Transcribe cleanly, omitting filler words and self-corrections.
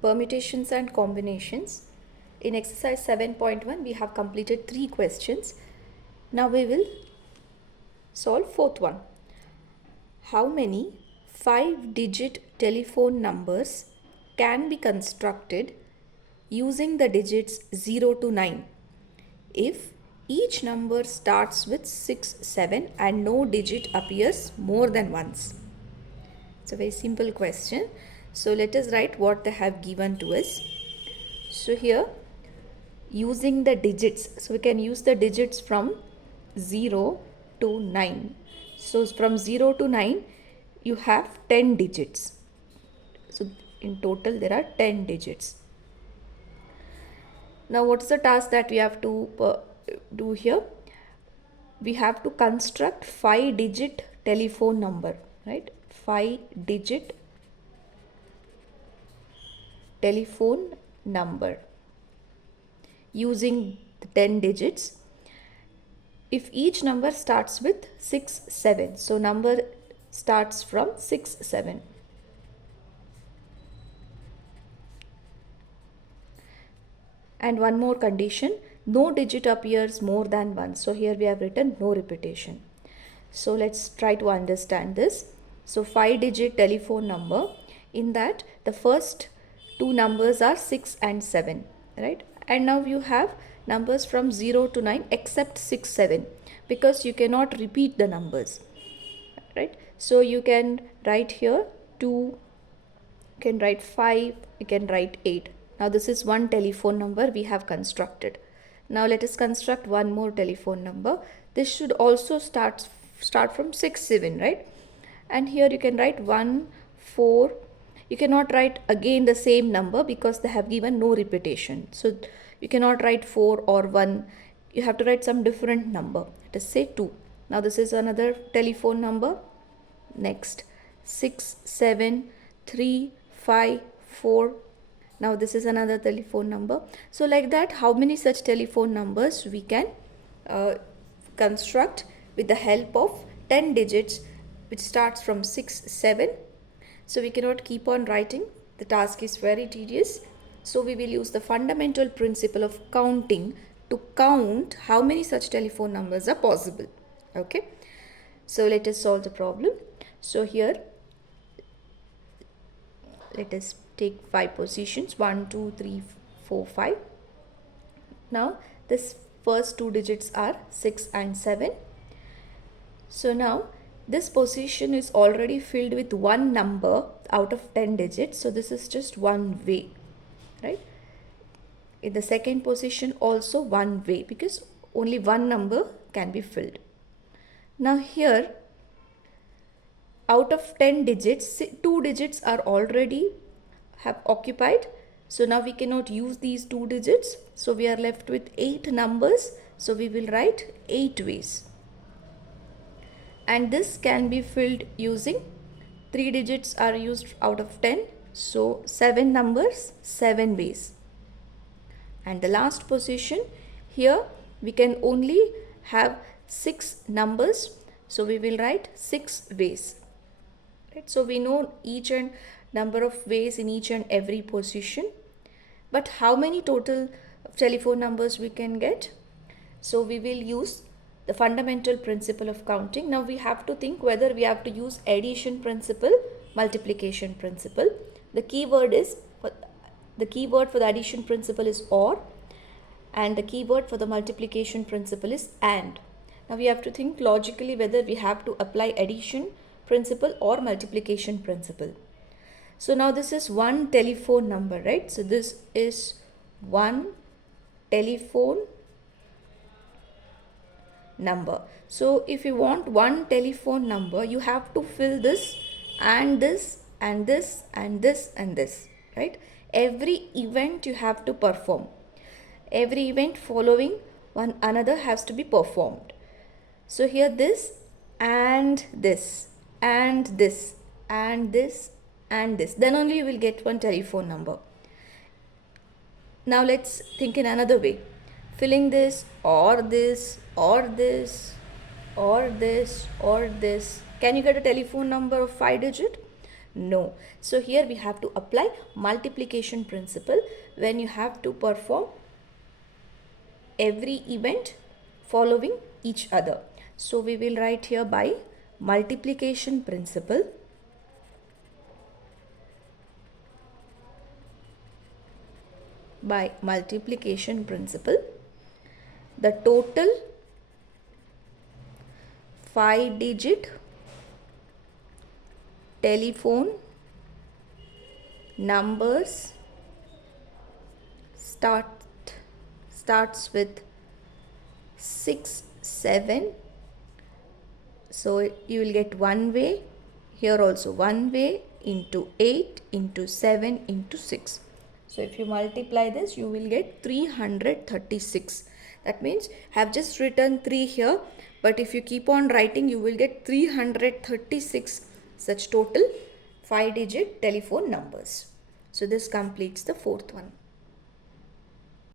permutations and combinations. In exercise 7.1 we have completed 3 questions. Now we will solve fourth one. How many 5-digit telephone numbers can be constructed using the digits 0 to 9 if each number starts with 6, 7 and no digit appears more than once? It's a very simple question. So let us write what they have given to us. So here, using the digits, so we can use the digits from 0 to 9. So from 0 to 9 you have 10 digits. So in total there are 10 digits. Now what is the task that we have to do here? We have to construct 5-digit telephone number, right? 5-digit telephone number using the 10 digits. If each number starts with 6, 7, so number starts from 6, 7. And one more condition, no digit appears more than once. So here we have written no repetition. So let's try to understand this. So 5-digit telephone number, in that the first two numbers are 6 and 7, right? And now you have numbers from 0 to 9 except 6, 7, because you cannot repeat the numbers, right? So you can write here 2, you can write 5, you can write 8. Now this is one telephone number we have constructed. Now let us construct one more telephone number. This should also start from 6, 7, right? And here you can write 1, 4. You cannot write again the same number because they have given no repetition. So you cannot write 4 or 1. You have to write some different number. Let us say 2. Now this is another telephone number. Next 6, 7, 3, 5, 4. Now this is another telephone number. So like that, how many such telephone numbers we can construct with the help of 10 digits which starts from 6, 7. So we cannot keep on writing. The task is very tedious. So we will use the fundamental principle of counting to count how many such telephone numbers are possible. Okay. So let us solve the problem. So here, let us take 5 positions, 1, 2, 3, 4, 5. Now this first two digits are 6 and 7. So now this position is already filled with one number out of 10 digits. So this is just one way, right? In the second position also one way, because only one number can be filled. Now here, out of 10 digits, 2 digits are already have occupied. So now we cannot use these 2 digits. So we are left with 8 numbers. So we will write 8 ways. And this can be filled using 3 digits are used out of 10. So 7 numbers, 7 ways. And the last position, here we can only have 6 numbers. So we will write 6 ways. Right? So we know each and number of ways in each and every position. But how many total telephone numbers we can get? So we will use the fundamental principle of counting. Now we have to think whether we have to use addition principle, multiplication principle. The keyword for the addition principle is or, and the keyword for the multiplication principle is and. Now we have to think logically whether we have to apply addition principle or multiplication principle. So now this is one telephone number, right? So this is one telephone number. So if you want one telephone number, you have to fill this and this and this and this and this, right? Every event you have to perform. Every event following one another has to be performed. So here this and this and this and this and this, then only you will get one telephone number. Now let's think in another way. Filling this or this or this or this or this, can you get a telephone number of 5 digit? No. So here we have to apply multiplication principle when you have to perform every event following each other. So we will write here by multiplication principle. By multiplication principle, the total 5-digit telephone numbers starts with 6 7. So you will get one way, here also one way, into 8 into 7 into 6. So if you multiply this, you will get 336. That means I have just written 3 here, but if you keep on writing, you will get 336 such total 5-digit telephone numbers. So this completes the fourth one.